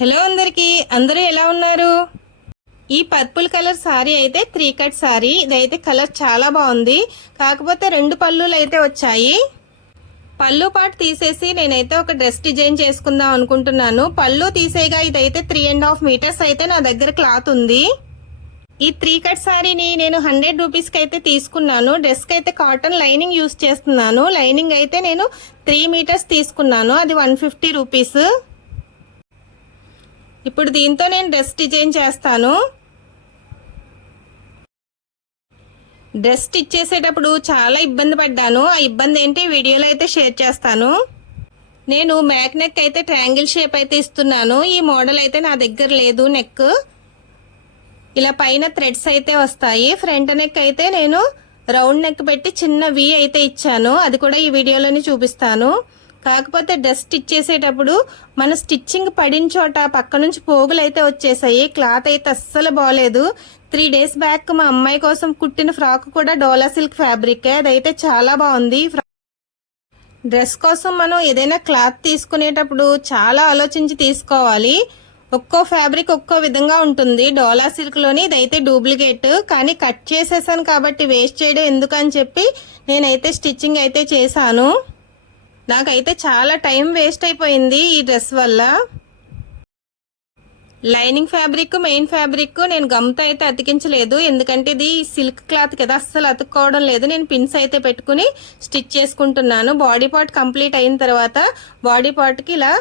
Hello అందరూ ఎలా ఉన్నారు? ఈ పర్పుల్ కలర్ సారీ అయితే 3 కట్ సారీ. ఇదైతే కలర్ చాలా బాగుంది. కాకపోతే 2 పళ్ళులు అయితే వచ్చాయి. పళ్ళు పాటు తీసేసి నేనైతే ఒక డ్రెస్ డిజైన్ చేసుకుందాం అనుకుంటున్నాను. పళ్ళు తీసేగా ఇదైతే 3.5 మీటర్స్ అయితే నా దగ్గర క్లాత్ ఉంది. ఈ 3 కట్ సారీని నేను 100 రూపీస్కి అయితే తీసుకున్నాను. డ్రెస్కి అయితే కాటన్ లైనింగ్ యూస్ చేస్తున్నాను. లైనింగ్ అయితే నేను 3 మీటర్స్ తీసుకున్నాను. అది 150 రూపీస్. ఇప్పుడు దీంతో నేను డ్రెస్ డిజైన్ చేస్తాను. డ్రెస్ స్టిచ్ చేసేటప్పుడు చాలా ఇబ్బంది పడ్డాను. ఆ ఇబ్బంది ఏంటి వీడియోలో అయితే షేర్ చేస్తాను. నేను బ్యాక్ నెక్ అయితే ట్రయాంగిల్ షేప్ అయితే ఇస్తున్నాను. ఈ మోడల్ అయితే నా దగ్గర లేదు. నెక్ ఇలా పైన థ్రెడ్స్ అయితే వస్తాయి. ఫ్రంట్ నెక్ అయితే నేను రౌండ్ నెక్ పెట్టి చిన్న వి అయితే ఇచ్చాను. అది కూడా ఈ వీడియోలోనే చూపిస్తాను. కాకపోతే డ్రెస్ స్టిచ్ చేసేటప్పుడు మన స్టిచ్చింగ్ పడిన చోట పక్క నుంచి పోగులు అయితే వచ్చేసాయి. క్లాత్ అయితే అస్సలు బాగలేదు. 3 డేస్ బ్యాక్ మా అమ్మాయి కోసం కుట్టిన ఫ్రాక్ కూడా డోలా సిల్క్ ఫ్యాబ్రిక్. అదైతే చాలా బాగుంది. డ్రెస్ కోసం మనం ఏదైనా క్లాత్ తీసుకునేటప్పుడు చాలా ఆలోచించి తీసుకోవాలి. ఒక్కో ఫ్యాబ్రిక్ ఒక్కో విధంగా ఉంటుంది. డోలా సిల్క్లోని ఇదైతే డూప్లికేట్, కానీ కట్ చేసేసాను కాబట్టి వేస్ట్ చేయడం ఎందుకని చెప్పి నేనైతే స్టిచ్చింగ్ అయితే చేశాను. నాకైతే చాలా టైం వేస్ట్ అయిపోయింది ఈ డ్రెస్ వల్ల. లైనింగ్ ఫ్యాబ్రిక్ మెయిన్ ఫ్యాబ్రిక్ నేను గమ్తో అయితే అతికించలేదు, ఎందుకంటే ఇది సిల్క్ క్లాత్ కదా, అస్సలు అతుక్కోవడం లేదు. నేను పిన్స్ అయితే పెట్టుకుని స్టిచ్ చేసుకుంటున్నాను. బాడీ పార్ట్ కంప్లీట్ అయిన తర్వాత బాడీ పార్ట్కి ఇలా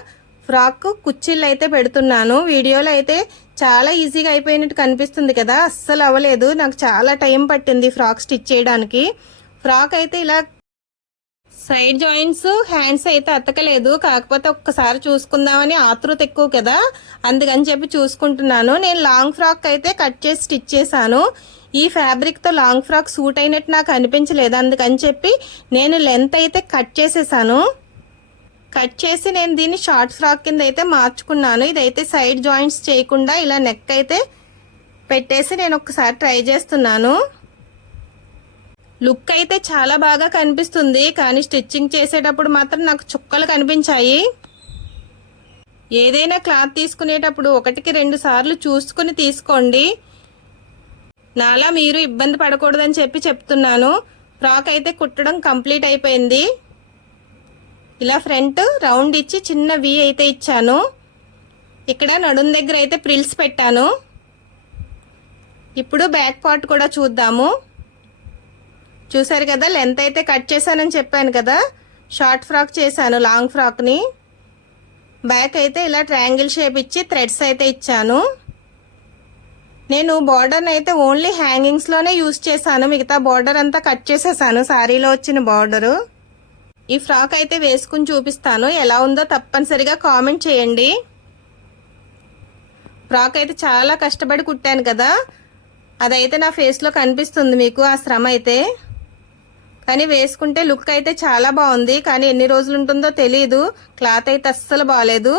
ఫ్రాక్ కుచ్చిళ్ళు అయితే పెడుతున్నాను. వీడియోలో అయితే చాలా ఈజీగా అయిపోయినట్టు కనిపిస్తుంది కదా, అస్సలు అవ్వలేదు. నాకు చాలా టైం పట్టింది ఫ్రాక్ స్టిచ్ చేయడానికి. ఫ్రాక్ అయితే ఇలా సైడ్ జాయింట్స్ హ్యాండ్స్ అయితే అతకలేదు. కాకపోతే ఒక్కసారి చూసుకుందామని ఆతృత ఎక్కువ కదా, అందుకని చెప్పి చూసుకుంటున్నాను. నేను లాంగ్ ఫ్రాక్ అయితే కట్ చేసి స్టిచ్ చేశాను. ఈ ఫ్యాబ్రిక్తో లాంగ్ ఫ్రాక్ సూట్ అయినట్టు నాకు అనిపించలేదు, అందుకని చెప్పి నేను లెంత్ అయితే కట్ చేసేసాను. కట్ చేసి నేను దీన్ని షార్ట్ ఫ్రాక్ కింద అయితే మార్చుకున్నాను. ఇదైతే సైడ్ జాయింట్స్ చేయకుండా ఇలా నెక్ అయితే పెట్టేసి నేను ఒక్కసారి ట్రై చేస్తున్నాను. లుక్ అయితే చాలా బాగా కనిపిస్తుంది, కానీ స్టిచ్చింగ్ చేసేటప్పుడు మాత్రం నాకు చుక్కలు కనిపించాయి. ఏదైనా క్లాత్ తీసుకునేటప్పుడు 1కి 2 సార్లు చూసుకుని తీసుకోండి. నాలా మీరు ఇబ్బంది పడకూడదని చెప్పి చెప్తున్నాను. ఫ్రాక్ అయితే కుట్టడం కంప్లీట్ అయిపోయింది. ఇలా ఫ్రంట్ రౌండ్ ఇచ్చి చిన్న వి అయితే ఇచ్చాను. ఇక్కడ నడుం దగ్గర అయితే ప్రిల్స్ పెట్టాను. ఇప్పుడు బ్యాక్ పార్ట్ కూడా చూద్దాము. చూసారు కదా, లెంత్ అయితే కట్ చేశానని చెప్పాను కదా, షార్ట్ ఫ్రాక్ చేశాను లాంగ్ ఫ్రాక్ని. బ్యాక్ అయితే ఇలా ట్రయాంగిల్ షేప్ ఇచ్చి థ్రెడ్స్ అయితే ఇచ్చాను. నేను బార్డర్ని అయితే ఓన్లీ హ్యాంగింగ్స్లోనే యూస్ చేశాను, మిగతా బార్డర్ అంతా కట్ చేసేసాను శారీలో వచ్చిన బార్డరు. ఈ ఫ్రాక్ అయితే వేసుకుని చూపిస్తాను, ఎలా ఉందో తప్పనిసరిగా కామెంట్ చేయండి. ఫ్రాక్ అయితే చాలా కష్టపడి కుట్టాను కదా, అదైతే నా ఫేస్లో కనిపిస్తుంది మీకు ఆ శ్రమ అయితే. కానీ వేసుకుంటే లుక్ అయితే చాలా బాగుంది, కానీ ఎన్ని రోజులు ఉంటుందో తెలియదు. క్లాత్ అయితే అస్సలు బాగాలేదు.